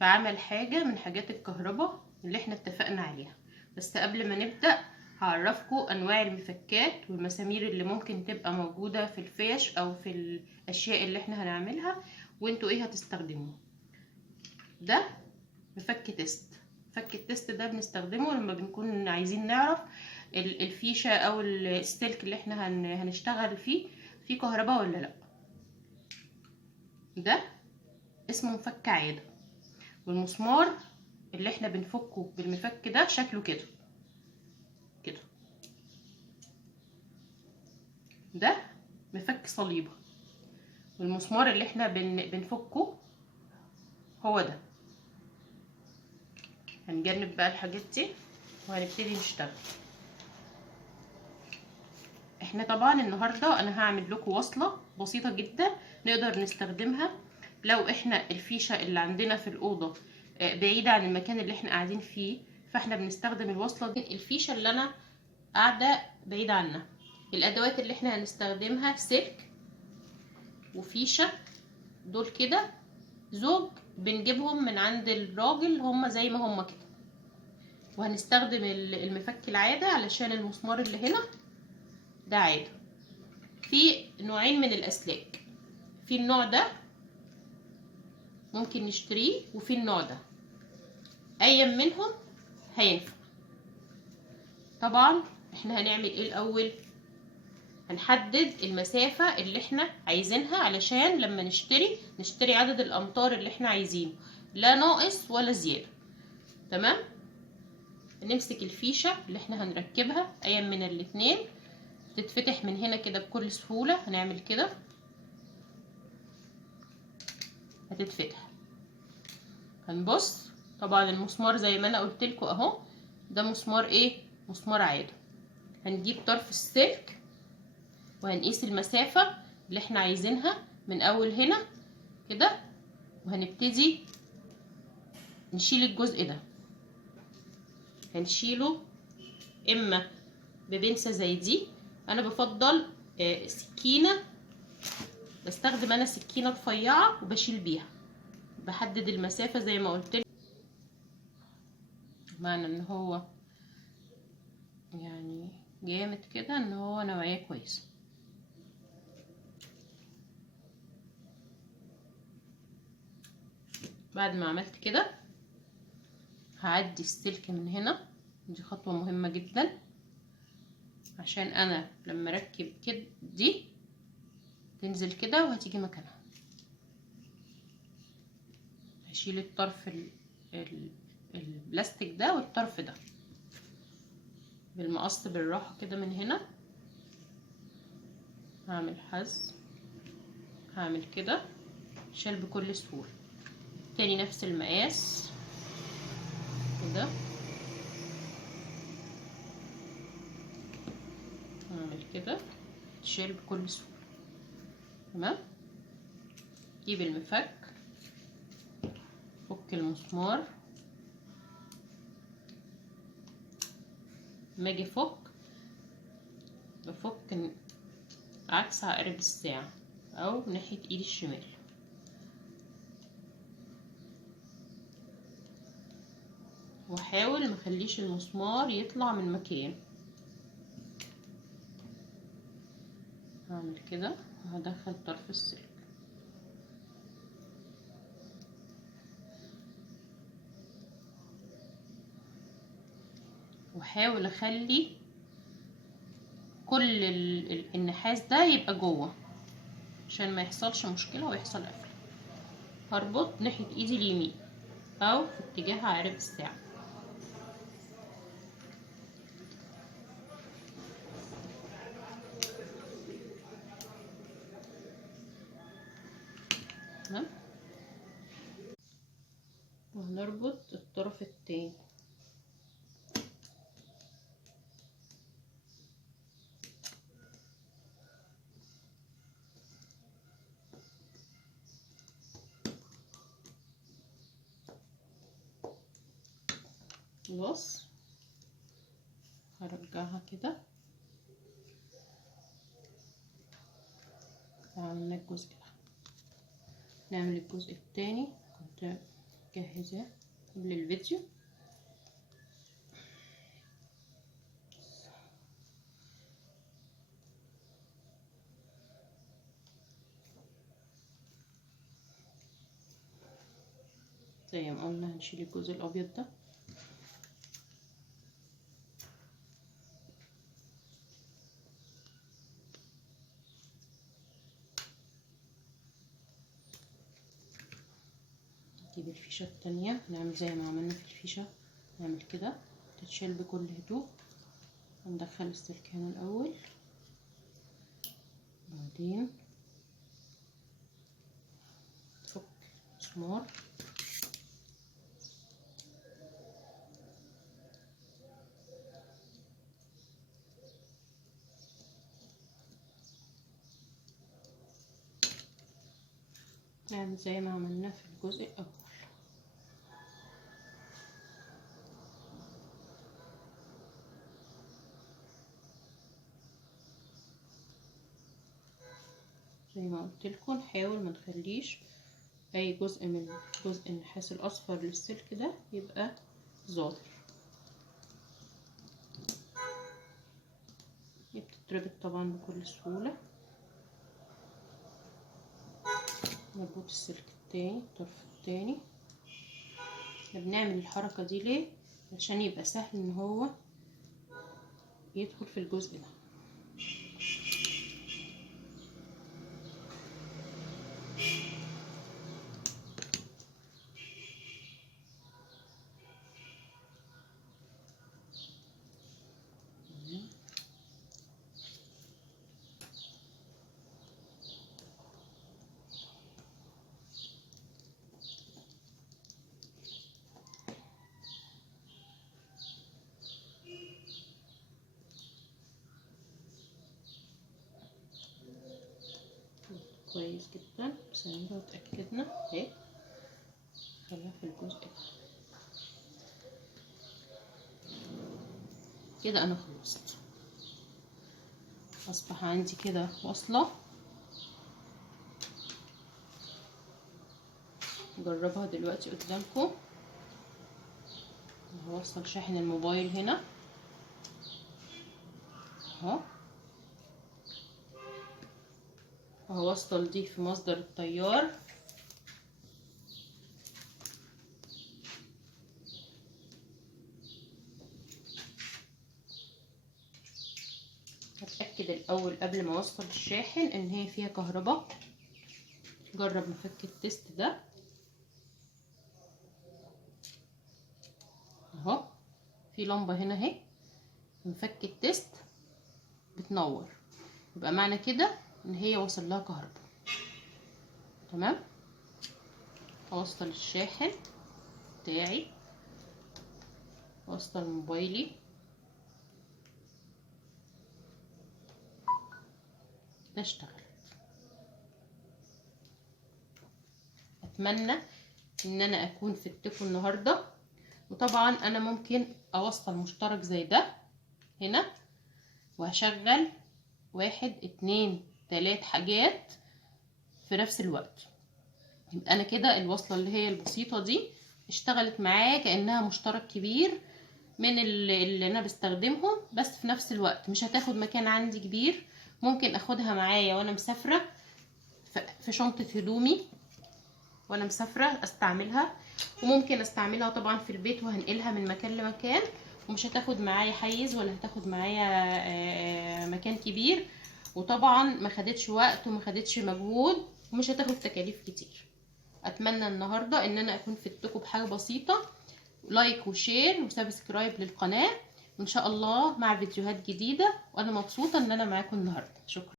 فعمل حاجة من حاجات الكهرباء اللي احنا اتفقنا عليها. بس قبل ما نبدأ هعرفكم انواع المفكات والمسامير اللي ممكن تبقى موجودة في الفيش او في الاشياء اللي احنا هنعملها، وانتوا ايه هتستخدموه. ده مفك تيست. مفك التيست ده بنستخدمه لما بنكون عايزين نعرف الفيشة او السلك اللي احنا هنشتغل فيه كهرباء ولا لا. ده اسمه مفك عادة، والمسمار اللي احنا بنفكه بالمفك ده شكله كده كده. ده مفك صليبة، والمسمار اللي احنا بنفكه هو ده. هنجنب بقى الحاجات دي وهنبتدي نشتغل. احنا طبعا النهاردة انا هعمل لكم وصلة بسيطة جدا نقدر نستخدمها لو احنا الفيشة اللي عندنا في الأوضة بعيدة عن المكان اللي احنا قاعدين فيه، فاحنا بنستخدم الوصلة دي. الفيشة اللي انا قاعدة بعيدة عنها، الادوات اللي احنا هنستخدمها سلك وفيشة، دول كده زوج بنجيبهم من عند الراجل، هما زي ما هما كده. وهنستخدم المفك العادة علشان المسمار اللي هنا ده عادة. في نوعين من الاسلاك، في النوع ده ممكن نشتريه وفي النوع ده، ايا منهم هينفع. طبعا احنا هنعمل ايه الاول؟ هنحدد المسافة اللي احنا عايزينها علشان لما نشتري عدد الامتار اللي احنا عايزينه، لا ناقص ولا زيادة. تمام. نمسك الفيشة اللي احنا هنركبها ايا من الاتنين، تتفتح من هنا كده بكل سهولة. هنعمل كده هتتفتح. هنبص طبعا المسمار زي ما انا قلت لكم اهو، ده مسمار ايه؟ مسمار عادي. هنجيب طرف السلك وهنقيس المسافة اللي احنا عايزينها من اول هنا كده، وهنبتدي نشيل الجزء ده. هنشيله اما ببنسة زي دي، انا بفضل سكينة، بستخدم انا سكينة رفيعة وبشيل بيها. بحدد المسافة زي ما قلت لك، معنى ان هو يعني جامد كده ان هو نوعية كويسة. بعد ما عملت كده هعدي السلك من هنا، دي خطوة مهمة جدا عشان انا لما اركب كده دي تنزل كده وهتيجي مكانها. هشيل الطرف البلاستيك ده والطرف ده بالمقص بالراحة كده من هنا. هعمل حز، هعمل كده، شال بكل سهولة. تاني نفس المقاس كده، هعمل كده، شال بكل سهولة. تمام. جيب المفك، فك المسمار. لما اجي بفك عكس عقرب الساعة او ناحية ايدي الشمال، واحاول مخليش المسمار يطلع من مكان. هعمل كده وهدخل طرف السلك، واحاول اخلي كل النحاس ده يبقى جوه عشان ما يحصلش مشكلة ويحصل قفل. هربط ناحية ايدي اليمين او في اتجاه عقرب الساعة. تمام. وهنربط الطرف التاني. خلاص هرجعها كده. عملنا الجزء ده، نعمل الجزء التاني. كنت جاهزة قبل الفيديو. زي ما قلنا هنشيل الجزء الابيض ده. نجيب الفيشة التانية، نعمل زي ما عملنا في الفيشة، نعمل كده تتشال بكل هدوء، وندخل السلك هنا الاول، بعدين نفك مسمار، نعمل زي ما عملنا في الجزء الاول. زي ما قلت لكم نحاول ما نخليش اي جزء من جزء النحاس الاصفر للسلك ده يبقى ظاهر. هي بتتربط طبعا بكل سهولة. نربط السلك التاني الطرف التاني. بنعمل الحركة دي ليه؟ عشان يبقى سهل ان هو يدخل في الجزء ده. كويس جدا، ثانية واتأكدنا اهي، خليها في الجزء ده كده. انا خلصت، اصبح عندي كده واصلة. نجربها دلوقتي قدامكم. هوصل شاحن الموبايل هنا اهو، وهوصل دي في مصدر التيار. هتأكد الاول قبل ما اوصل الشاحن ان هي فيها كهرباء. جرب مفك التست ده اهو، في لمبة هنا اهي مفك التست بتنور، يبقى معنى كده ان هي وصل لها كهرباء. تمام. اوصل الشاحن بتاعي، اوصل موبايلي ده اشتغل. اتمنى ان انا اكون فدتكم النهارده. وطبعا انا ممكن اوصل مشترك زي ده هنا، وهشغل 1 2 3 حاجات في نفس الوقت. يبقى انا كده الوصله اللي هي البسيطه دي اشتغلت معايا كانها مشترك كبير من اللي انا بستخدمهم، بس في نفس الوقت مش هتاخد مكان عندي كبير. ممكن اخدها معايا وانا مسافره في شنطه هدومي وانا مسافره استعملها، وممكن استعملها طبعا في البيت وهنقلها من مكان لمكان، ومش هتاخد معايا حيز ولا هتاخد معايا مكان كبير. وطبعا ما خدتش وقت وما خدتش مجهود ومش هتاخد تكاليف كتير. اتمنى النهارده ان انا اكون فدتكم بحاجه بسيطه. لايك وشير وسبسكرايب للقناه، وان شاء الله مع فيديوهات جديده. وانا مبسوطه ان انا معاكم النهارده. شكرا.